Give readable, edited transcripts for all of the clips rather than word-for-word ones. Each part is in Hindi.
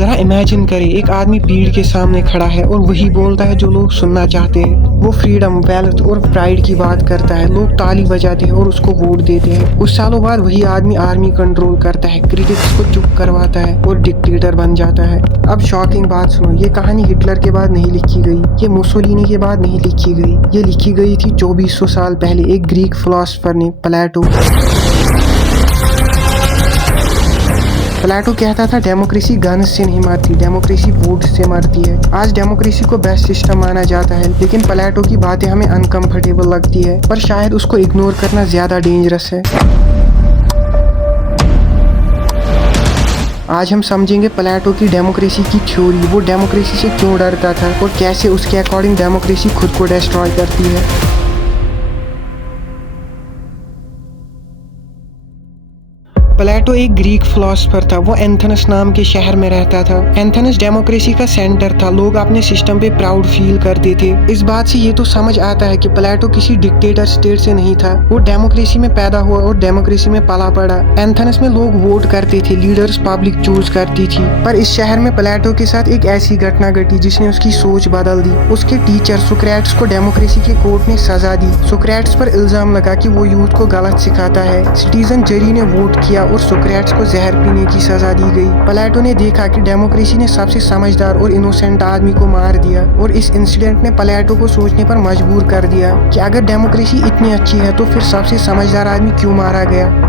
जरा इमेजिन करें, एक आदमी भीड़ के सामने खड़ा है और वही बोलता है जो लोग सुनना चाहते हैं। वो फ्रीडम, वेल्थ और प्राइड की बात करता है। लोग ताली बजाते हैं और उसको वोट देते हैं। कुछ सालों बाद वही आदमी आर्मी कंट्रोल करता है, क्रिटिक्स को चुप करवाता है और डिक्टेटर बन जाता है। अब शॉकिंग बात सुनो, ये कहानी हिटलर के बाद नहीं लिखी गई, ये मुसोलिनी के बाद नहीं लिखी गई, ये लिखी गई थी 2400 साल पहले एक ग्रीक फिलोसोफर ने, प्लेटो। प्लेटो कहता था डेमोक्रेसी गन से नहीं मरती, डेमोक्रेसी वोट से मरती है। आज डेमोक्रेसी को बेस्ट सिस्टम माना जाता है, लेकिन प्लेटो की बातें हमें अनकंफर्टेबल लगती है, पर शायद उसको इग्नोर करना ज्यादा डेंजरस है। आज हम समझेंगे प्लेटो की डेमोक्रेसी की थ्योरी, वो डेमोक्रेसी से क्यों डरता था और कैसे उसके अकॉर्डिंग डेमोक्रेसी खुद को डिस्ट्रॉय करती है। प्लेटो एक ग्रीक फिलोसोफर था। वो एथेंस नाम के शहर में रहता था। एथेंस डेमोक्रेसी का सेंटर था। लोग अपने सिस्टम पे प्राउड फील करते थे। इस बात से ये तो समझ आता है कि प्लेटो किसी डिक्टेटर स्टेट से नहीं था। वो डेमोक्रेसी में पैदा हुआ और डेमोक्रेसी में पला पड़ा। एथेंस में लोग वोट करते थे, लीडर्स पब्लिक चूज करती थी। पर इस शहर में प्लेटो के साथ एक ऐसी घटना घटी जिसने उसकी सोच बदल दी। उसके टीचर सोक्रेटिस को डेमोक्रेसी के कोर्ट ने सजा दी। सोक्रेटिस पर इल्जाम लगा कि वो यूथ को गलत सिखाता है। सिटीजन जरी ने वोट किया और सोक्रेटिस को जहर पीने की सजा दी गई। प्लेटो ने देखा कि डेमोक्रेसी ने सबसे समझदार और इनोसेंट आदमी को मार दिया, और इस इंसिडेंट ने प्लेटो को सोचने पर मजबूर कर दिया कि अगर डेमोक्रेसी इतनी अच्छी है तो फिर सबसे समझदार आदमी क्यों मारा गया।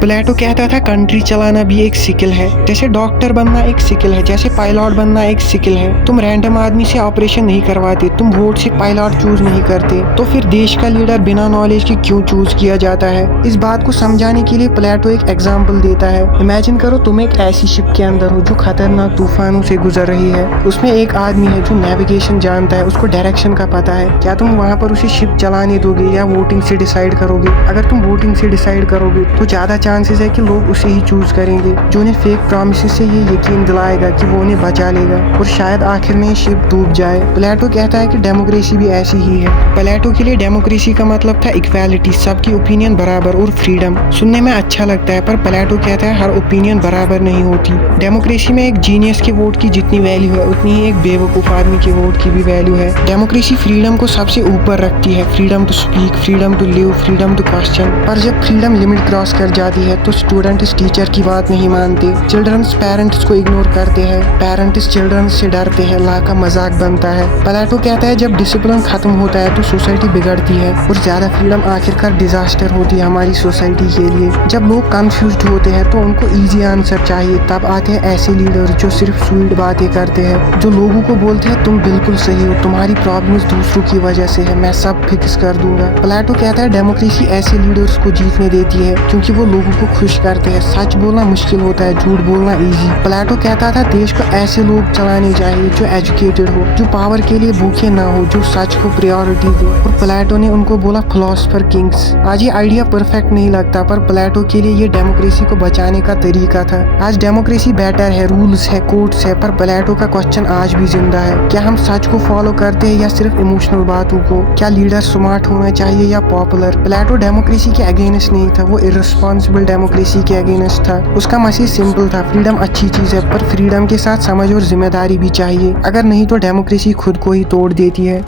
प्लेटो कहता था कंट्री चलाना भी एक स्किल है, जैसे डॉक्टर बनना एक स्किल है, जैसे पायलट बनना एक स्किल है। तुम रैंडम आदमी से ऑपरेशन नहीं करवाते, तुम वोट से पायलट चूज नहीं करते, तो फिर देश का लीडर बिना नॉलेज के क्यों चूज किया जाता है। इस बात को समझाने के लिए प्लेटो एक एग्जाम्पल देता है। इमेजिन करो तुम एक ऐसी शिप के अंदर हो जो खतरनाक तूफानों से गुजर रही है। उसमें एक आदमी है जो नेविगेशन जानता है, उसको डायरेक्शन का पता है। क्या तुम वहाँ पर उसे शिप चलाने दोगे या वोटिंग से डिसाइड करोगे? अगर तुम वोटिंग से डिसाइड करोगे तो ज्यादा चांसेस है कि लोग उसे ही चूज करेंगे, जो उन्हें फेक प्रॉमिसेस से ये यकीन दिलाएगा कि वो उन्हें बचा लेगा, और शायद आखिर में शिप डूब जाए। प्लेटो कहता है कि डेमोक्रेसी भी ऐसी ही है। प्लेटो के लिए डेमोक्रेसी का मतलब था इक्वालिटी, सबकी ओपिनियन बराबर और फ्रीडम। सुनने में अच्छा लगता है, पर प्लेटो कहता है हर ओपिनियन बराबर नहीं होती। डेमोक्रेसी में एक जीनियस के वोट की जितनी वैल्यू है उतनी ही एक बेवकूफ आदमी के वोट की भी वैल्यू है। डेमोक्रेसी फ्रीडम को सबसे ऊपर रखती है, freedom to speak, freedom to live, freedom to question. पर जब फ्रीडम लिमिट क्रॉस कर जाती है तो स्टूडेंट्स टीचर की बात नहीं मानते, चिल्ड्रंस पेरेंट्स को इग्नोर करते हैं, पेरेंट्स चिल्ड्रंस से डरते हैं, लॉ का मजाक बनता है। प्लेटो कहता है जब डिसिप्लिन खत्म होता है तो सोसाइटी बिगड़ती है, और ज्यादा फ्रीडम आखिरकार डिजास्टर होती है हमारी सोसाइटी के लिए। जब लोग कंफ्यूज्ड होते हैं तो उनको इजी आंसर चाहिए, तब आते हैं ऐसे लीडर जो सिर्फ स्वीट बातें करते हैं, जो लोगों को बोलते हैं तुम बिल्कुल सही हो, तुम्हारी प्रॉब्लम्स दूसरों की वजह से है, मैं सब फिक्स कर दूंगा। प्लेटो कहता है डेमोक्रेसी ऐसे लीडर्स को जीतने देती है क्योंकि वो लोगों को खुश करते हैं। सच बोलना मुश्किल होता है, झूठ बोलना इजी। प्लेटो कहता था देश को ऐसे लोग चलाने चाहिए जो एजुकेटेड हो, जो पावर के लिए भूखे ना हो, जो सच को प्रायोरिटी दे, और प्लेटो ने उनको बोला फिलोसोफर किंग्स। आज ये आइडिया परफेक्ट नहीं लगता, पर प्लेटो के लिए ये डेमोक्रेसी को बचाने का तरीका था। आज डेमोक्रेसी बेटर है, रूल्स है, कोर्ट्स है, पर प्लेटो का क्वेश्चन आज भी जिंदा है। क्या हम सच को फॉलो करते हैं या सिर्फ इमोशनल बातों को? क्या लीडर स्मार्ट होना चाहिए या पॉपुलर? प्लेटो डेमोक्रेसी के अगेंस्ट नहीं था, वो इररिस्पॉन्सिबल डेमोक्रेसी के अगेंस्ट था। उसका मैसेज सिंपल था, फ्रीडम अच्छी चीज है, पर फ्रीडम के साथ समझ और जिम्मेदारी भी चाहिए, अगर नहीं तो डेमोक्रेसी खुद को ही तोड़ देती है।